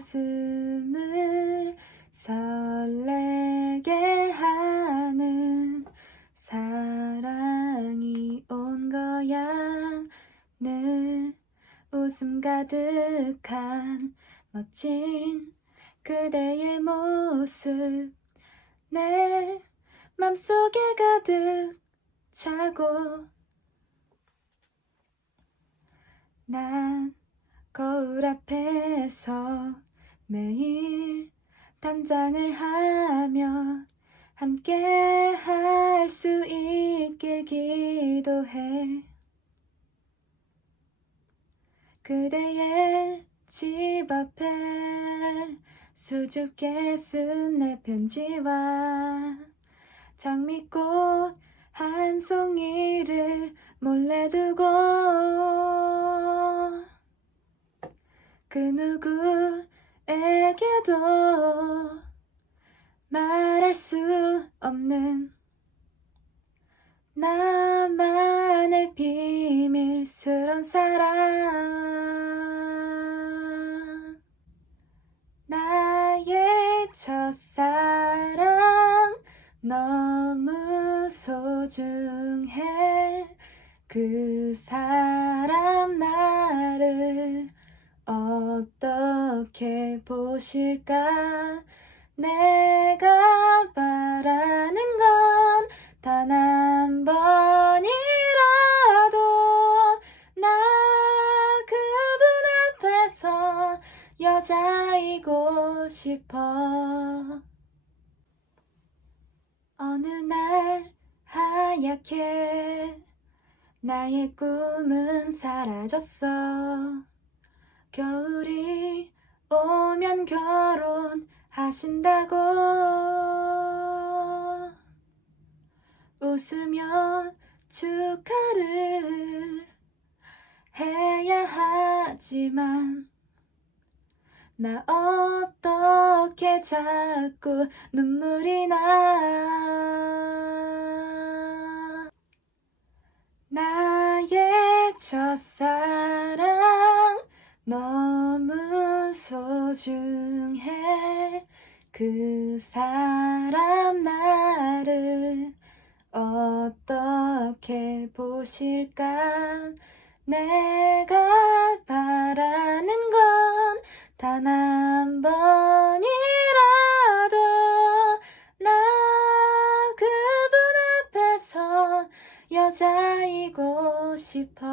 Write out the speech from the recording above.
가슴을 설레게 하는 사랑이 온 거야. 늘 웃음 가득한 멋진 그대의 모습. 내 맘속에 가득 차고 난 거울 앞에서 매일 단장을 하며 함께 할 수 있길 기도해. 그대의 집 앞에 수줍게 쓴 내 편지와 장미꽃 한 송이를 몰래 두고 그 누구 에게도 말할 수 없는 나만의 비밀스런 사랑. 나의 첫사랑 너무 소중해. 그 사람 보실까? 내가 바라는 건 단 한 번이라도 나 그분 앞에서 여자이고 싶어. 어느 날 하얗게 나의 꿈은 사라졌어. 겨울이 오면 결혼하신다고. 웃으며 축하를 해야 하지만 나 어떻게 자꾸 눈물이 나? 나의 첫사랑 너무 소중해 그 사람 나를 어떻게 보실까? 내가 바라는 건 단 한 번이라도 나 그분 앞에서 여자이고 싶어